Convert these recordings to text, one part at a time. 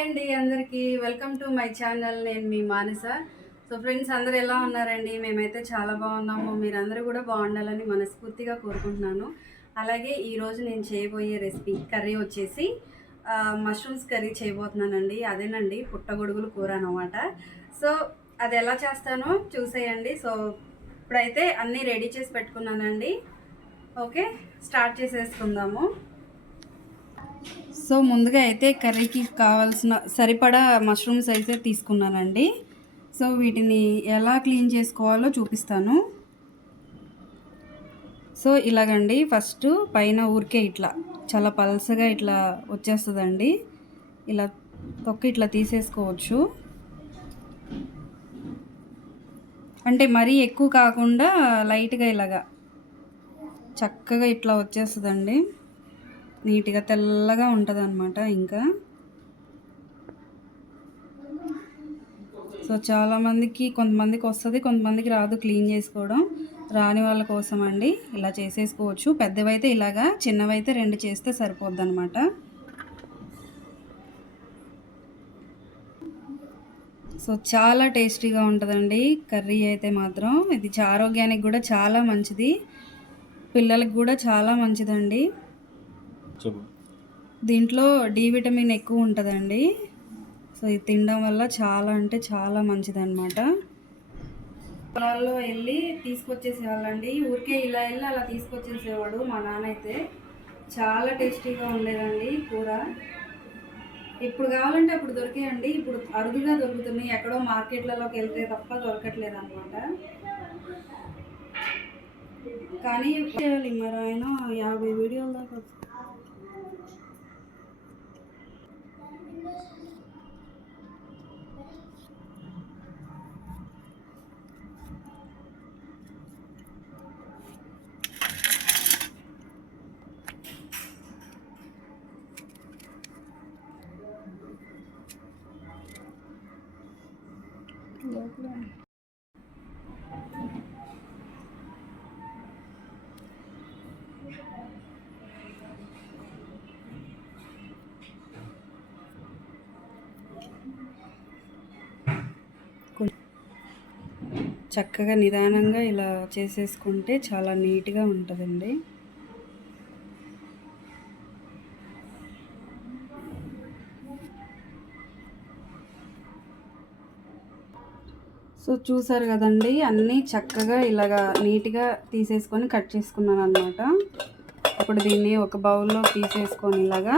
అండి అందరికీ. Welcome to my channel. నేను మీ మానస. సో ఫ్రెండ్స్ అందరు ఎలా ఉన్నారండి? మేమైతే చాలా బాగున్నాము. మీరందరూ కూడా బాగుండాలని మనస్ఫూర్తిగా కోరుకుంటున్నాను. అలాగే ఈరోజు నేను చేయబోయే రెసిపీ కర్రీ వచ్చేసి మష్రూమ్స్ కర్రీ చేయబోతున్నానండి. అదేనండి పుట్టగొడుగులు కూర అనమాట సో అది ఎలా చేస్తానో చూసేయండి. సో ఇప్పుడైతే అన్నీ రెడీ చేసి పెట్టుకున్నానండి. ఓకే స్టార్ట్ చేసేసుకుందాము. సో ముందుగా అయితే కర్రీకి కావాల్సిన సరిపడా మష్రూమ్స్ అయితే తీసుకున్నానండి. సో వీటిని ఎలా క్లీన్ చేసుకోవాలో చూపిస్తాను. సో ఇలాగండి ఫస్ట్ పైన ఊరికే ఇట్లా చాలా పల్సగా ఇట్లా వచ్చేస్తుందండి. ఇలా తొక్క ఇట్లా తీసేసుకోవచ్చు. అంటే మరీ ఎక్కువ కాకుండా లైట్గా ఇలాగా చక్కగా ఇట్లా వచ్చేస్తుందండి. నీట్గా తెల్లగా ఉంటుంది అనమాట ఇంకా. సో చాలామందికి కొంతమందికి వస్తుంది కొంతమందికి రాదు క్లీన్ చేసుకోవడం. రాని వాళ్ళ కోసం అండి ఇలా చేసేసుకోవచ్చు. పెద్దవైతే ఇలాగా చిన్నవైతే రెండు చేస్తే సరిపోద్ది అనమాట సో చాలా టేస్టీగా ఉంటుందండి. కర్రీ అయితే మాత్రం ఇది ఆరోగ్యానికి కూడా చాలా మంచిది. పిల్లలకు కూడా చాలా మంచిదండి. దీంట్లో డి విటమిన్ ఎక్కువ ఉంటుందండి. సో ఇది తినడం వల్ల చాలా అంటే చాలా మంచిదన్నమాట. పొలాల్లో వెళ్ళి తీసుకొచ్చేసేవాళ్ళండి. ఊరికే ఇలా వెళ్ళి అలా తీసుకొచ్చేసేవాడు మా నాన్న అయితే చాలా టేస్టీగా ఉండేదండి కూర. ఇప్పుడు కావాలంటే అప్పుడు దొరికాయండి. ఇప్పుడు అరుదుగా దొరుకుతున్నాయి. ఎక్కడో మార్కెట్లలోకి వెళ్తే తప్ప దొరకట్లేదు అనమాట కానీ చేయాలి మరి ఆయన యాభై వీడియోల దాకా చక్కగా నిదానంగా ఇలా చేసేసుకుంటే చాలా నీట్గా ఉంటుందండి. సో చూసారు కదండి అన్నీ చక్కగా ఇలాగా నీట్గా తీసేసుకొని కట్ చేసుకున్నాను అనమాట ఇప్పుడు దీన్ని ఒక బౌల్లో తీసేసుకొని ఇలాగా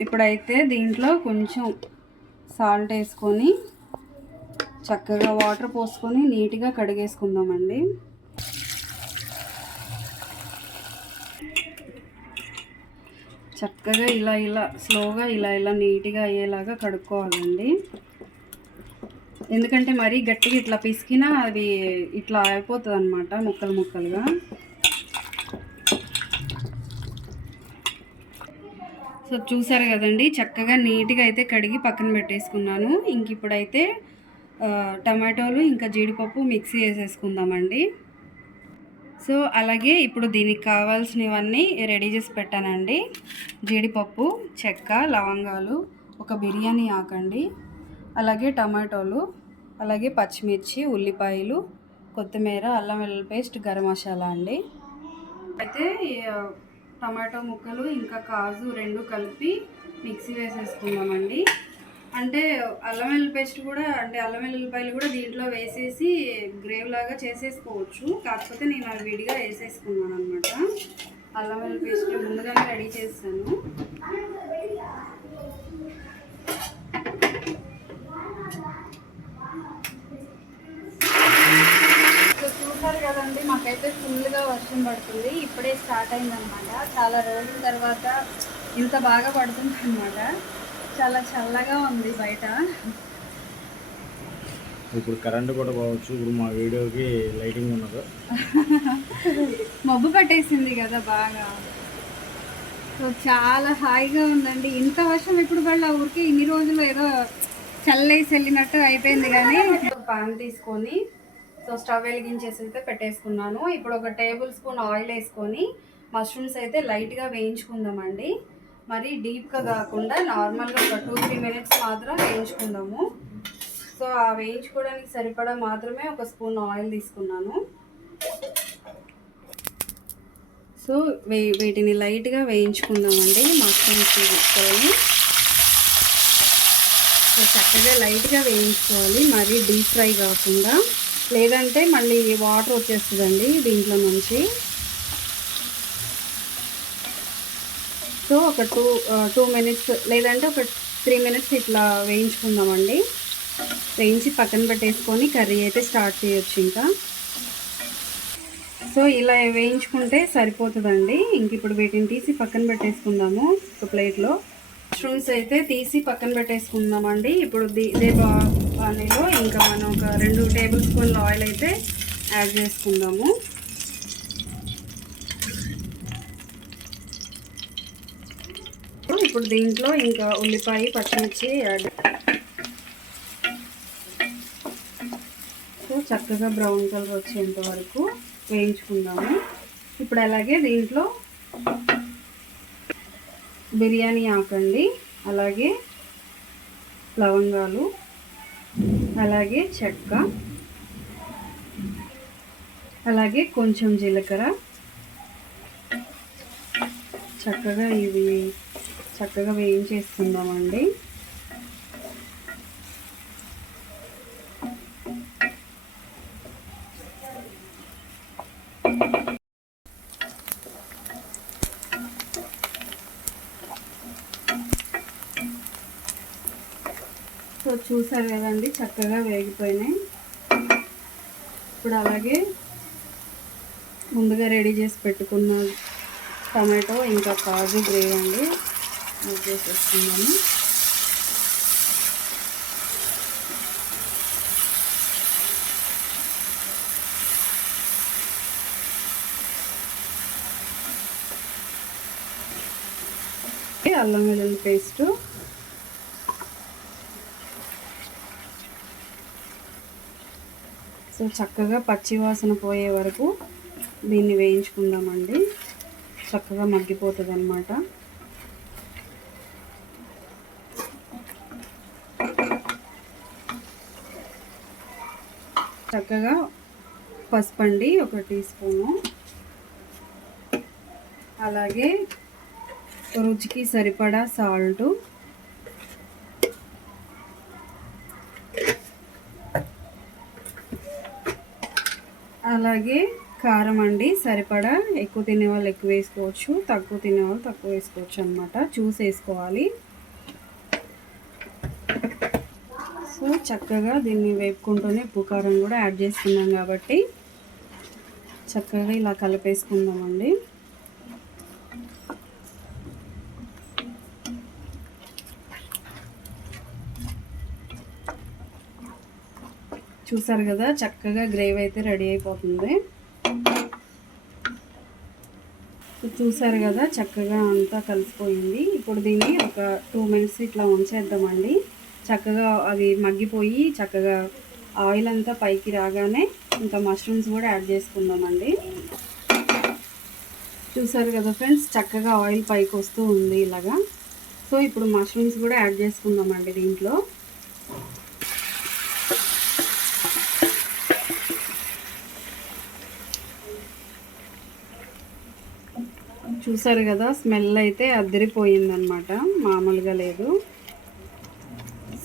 ఇప్పుడైతే దీంట్లో కొంచెం సాల్ట్ వేసుకొని చక్కగా వాటర్ పోసుకొని నీట్గా కడిగేసుకుందామండి. చక్కగా ఇలా ఇలా స్లోగా ఇలా ఇలా నీట్గా అయ్యేలాగా కడుక్కోవాలండి. ఎందుకంటే మరీ గట్టిగా ఇట్లా పిసికినా అది ఇట్లా అయిపోతుంది అనమాట ముక్కలు ముక్కలుగా. సో చూసారు కదండి చక్కగా నీట్గా అయితే కడిగి పక్కన పెట్టేసుకున్నాను. ఇంక ఇప్పుడైతే టమాటోలు ఇంకా జీడిపప్పు మిక్సీ వేసేసుకుందామండి సో అలాగే ఇప్పుడు దీనికి కావాల్సినవన్నీ రెడీ చేసి పెట్టానండి. జీడిపప్పు చెక్క లవంగాలు ఒక బిర్యానీ ఆకండి. అలాగే టమాటోలు అలాగే పచ్చిమిర్చి ఉల్లిపాయలు కొత్తిమీర అల్లం వెల్లుల్లి పేస్ట్ గరం మసాలా అండి. అయితే టమాటో ముక్కలు ఇంకా కాజు రెండు కలిపి మిక్సీ వేసేసుకుందామండి. అంటే అల్లం వెల్లుల్లి పేస్ట్ కూడా అంటే అల్లం వెల్లుల్లిపాయలు కూడా దీంట్లో వేసేసి గ్రేవ్ లాగా చేసేసుకోవచ్చు. కాకపోతే నేను అది విడిగా వేసేసుకున్నాను అనమాట అల్లం వెల్లుల్లి పేస్ట్ ముందుగానే రెడీ చేస్తాను. చూసారు కదండి మాకైతే ఫుల్గా వర్షం పడుతుంది. ఇప్పుడే స్టార్ట్ అయిందనమాట చాలా రోజుల తర్వాత ఇంత బాగా పడుతుంది అనమాట చాలా చల్లగా ఉంది బయట. ఇప్పుడు కరెంట్ కూడా పోవచ్చు. ఇప్పుడు మా వీడియోకి లైటింగ్ ఉన్నది. మబ్బు పట్టేసింది కదా బాగా. సో చాలా హాయిగా ఉందండి. ఇంత వర్షం ఎప్పుడు పడలా ఊరికి ఇన్ని రోజులు ఏదో చల్లేసి వెళ్ళినట్టు అయిపోయింది కానీ. పాన్ తీసుకొని సో స్టవ్ వెలిగించేసి అయితే పెట్టేసుకున్నాను. ఇప్పుడు ఒక టేబుల్ స్పూన్ ఆయిల్ వేసుకొని మష్రూమ్స్ అయితే లైట్గా వేయించుకుందామండి. మరి డీప్గా కాకుండా నార్మల్గా ఒక టూ త్రీ మినిట్స్ మాత్రం వేయించుకుందాము. సో ఆ వేయించుకోవడానికి సరిపడా మాత్రమే ఒక స్పూన్ ఆయిల్ తీసుకున్నాను. సో వే వీటిని లైట్గా వేయించుకుందామండి. మష్రూమ్స్ తీసుకొని సో చక్కగా లైట్గా వేయించుకోవాలి. మరీ డీప్ ఫ్రై కాకుండా. లేదంటే మళ్ళీ వాటర్ వచ్చేస్తుందండి దీంట్లో నుంచి. సో ఒక టూ టూ మినిట్స్ లేదంటే ఒక త్రీ మినిట్స్ ఇట్లా వేయించుకుందామండి. వేయించి పక్కన పెట్టేసుకొని కర్రీ అయితే స్టార్ట్ చేయొచ్చు ఇంకా. సో ఇలా వేయించుకుంటే సరిపోతుందండి. ఇంక ఇప్పుడు వీటిని తీసి పక్కన పెట్టేసుకుందాము ఒక ప్లేట్లో. మష్రూమ్స్ అయితే తీసి పక్కన పెట్టేసుకుందామండి. ఇప్పుడు ఇదే బా ఇంకా మనం ఒక రెండు టేబుల్ స్పూన్ల ఆయిల్ అయితే యాడ్ చేసుకుందాము. ఇప్పుడు దీంట్లో ఇంకా ఉల్లిపాయ పచ్చిమిర్చి యాడ్ సో చక్కగా బ్రౌన్ కలర్ వచ్చేంత వరకు వేయించుకుందాము. ఇప్పుడు అలాగే దీంట్లో బిర్యానీ ఆకండి అలాగే లవంగాలు అలాగే చెక్క అలాగే కొంచెం జీలకర్ర. చక్కగా ఇవి చక్కగా వేయించేసుకుందామండి. సో చూసారు కదండి చక్కగా వేగిపోయినాయి. ఇప్పుడు అలాగే ముందుగా రెడీ చేసి పెట్టుకున్న టమాటో ఇంకా కాజు గ్రేవీ అండి. మూవ్ చేసేసుకున్నాము అల్లం వెల్లుల్లి పేస్టు. సో చక్కగా పచ్చి వాసన పోయే వరకు దీన్ని వేయించుకుందామండి. చక్కగా మగ్గిపోతుంది అనమాట చక్కగా పసుపు అండి ఒక టీ స్పూను. అలాగే రుచికి సరిపడా సాల్టు. అలాగే కారం అండి సరిపడా. ఎక్కువ తినే వాళ్ళు ఎక్కువ వేసుకోవచ్చు తక్కువ తినే వాళ్ళు తక్కువ వేసుకోవచ్చు అనమాట చూసి వేసుకోవాలి సో చక్కగా దీన్ని వేపుకుంటూనే ఉప్పు కారం కూడా యాడ్ చేసుకున్నాం కాబట్టి చక్కగా ఇలా కలిపేసుకుందామండి. చూసారు కదా చక్కగా గ్రేవీ అయితే రెడీ అయిపోతుంది. చూసారు కదా చక్కగా అంతా కలిసిపోయింది. ఇప్పుడు దీన్ని ఒక టూ మినిట్స్ ఇట్లా ఉంచేద్దామండి. చక్కగా అవి మగ్గిపోయి చక్కగా ఆయిల్ అంతా పైకి రాగానే ఇంకా మష్రూమ్స్ కూడా యాడ్ చేసుకుందామండి. చూసారు కదా ఫ్రెండ్స్ చక్కగా ఆయిల్ పైకి వస్తూ ఉంది ఇలాగా. సో ఇప్పుడు మష్రూమ్స్ కూడా యాడ్ చేసుకుందామండి దీంట్లో. చూసారు కదా స్మెల్ అయితే అద్దరిపోయిందనమాట మామూలుగా లేదు.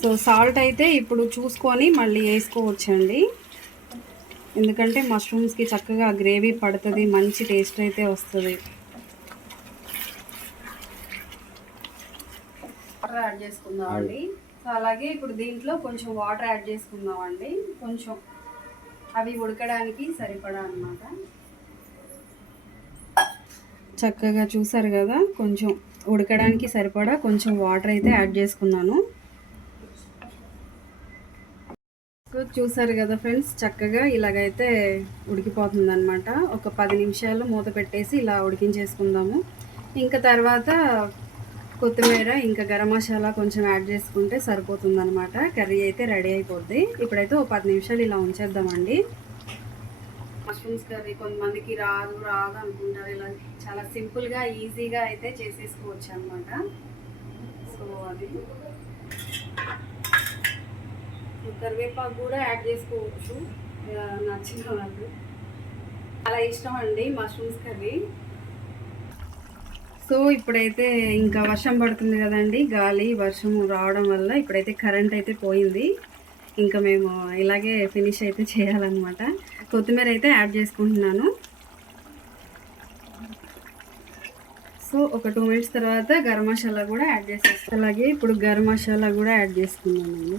సో సాల్ట్ అయితే ఇప్పుడు చూసుకొని మళ్ళీ వేసుకోవచ్చండి. ఎందుకంటే మష్రూమ్స్కి చక్కగా గ్రేవీ పడుతుంది మంచి టేస్ట్ అయితే వస్తుంది. వాటర్ యాడ్ చేసుకుందామండి. సో అలాగే ఇప్పుడు దీంట్లో కొంచెం వాటర్ యాడ్ చేసుకుందామండి. కొంచెం అవి ఉడకడానికి సరిపడా అన్నమాట. చక్కగా చూసారు కదా కొంచెం ఉడకడానికి సరిపడా కొంచెం వాటర్ అయితే యాడ్ చేసుకున్నాను. చూసారు కదా ఫ్రెండ్స్ చక్కగా ఇలాగైతే ఉడికిపోతుంది అనమాట ఒక పది నిమిషాలు మూత పెట్టేసి ఇలా ఉడికించేసుకుందాము. ఇంకా తర్వాత కొత్తిమీర ఇంకా గరం మసాలా కొంచెం యాడ్ చేసుకుంటే సరిపోతుంది అనమాట కర్రీ అయితే రెడీ అయిపోద్ది. ఇప్పుడైతే ఒక పది నిమిషాలు ఇలా ఉంచేద్దామండి. మష్రూమ్స్ కర్రీ కొంతమందికి రాదు రాదు అనుకుంటారు. ఇలా చాలా సింపుల్గా ఈజీగా అయితే చేసేసుకోవచ్చు అనమాట సో అది. కరివేపాకు కూడా యాడ్ చేసుకోవచ్చు. నచ్చిన వాళ్ళు. చాలా ఇష్టం అండి మష్రూమ్స్ కర్రీ. సో ఇప్పుడైతే ఇంకా వర్షం పడుతుంది కదండి. గాలి వర్షం రావడం వల్ల ఇప్పుడైతే కరెంట్ అయితే పోయింది. ఇంకా మేము ఇలాగే ఫినిష్ అయితే చేయాలన్నమాట. కొత్తిమీర అయితే యాడ్ చేసుకుంటున్నాను. సో ఒక టూ మినిట్స్ తర్వాత గరం మసాలా కూడా యాడ్ చేసేస్తాను. అలాగే ఇప్పుడు గరం మసాలా కూడా యాడ్ చేసుకున్నానండి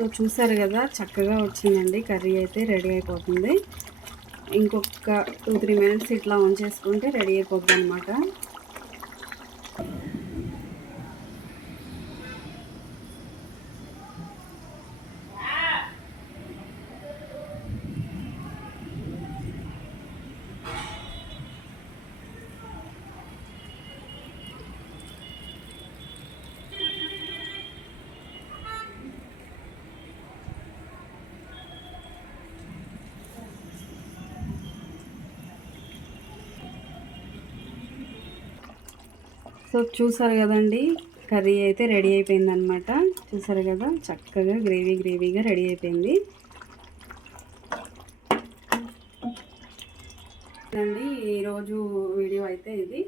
సో చూసారు కదా చక్కగా వచ్చిందండి. కర్రీ అయితే రెడీ అయిపోతుంది. ఇంకొక టూ త్రీ మినిట్స్ ఇట్లా ఉంచేసుకుంటే రెడీ అయిపోద్ది అనమాట సో చూసారు కదండి కర్రీ అయితే రెడీ అయిపోయింది అనమాట చూసారు కదా చక్కగా గ్రేవీ గ్రేవీగా రెడీ అయిపోయింది. అండి ఈరోజు వీడియో అయితే ఇది.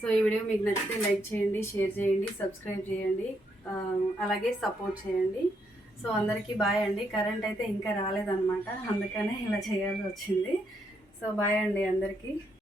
సో ఈ వీడియో మీకు నచ్చితే లైక్ చేయండి షేర్ చేయండి సబ్స్క్రైబ్ చేయండి అలాగే సపోర్ట్ చేయండి. సో అందరికీ బాయ్ అండి. కరెంట్ అయితే ఇంకా రాలేదన్నమాట. అందుకనే ఇలా చేయాల్సి వచ్చింది. సో బాయ్ అండి అందరికీ.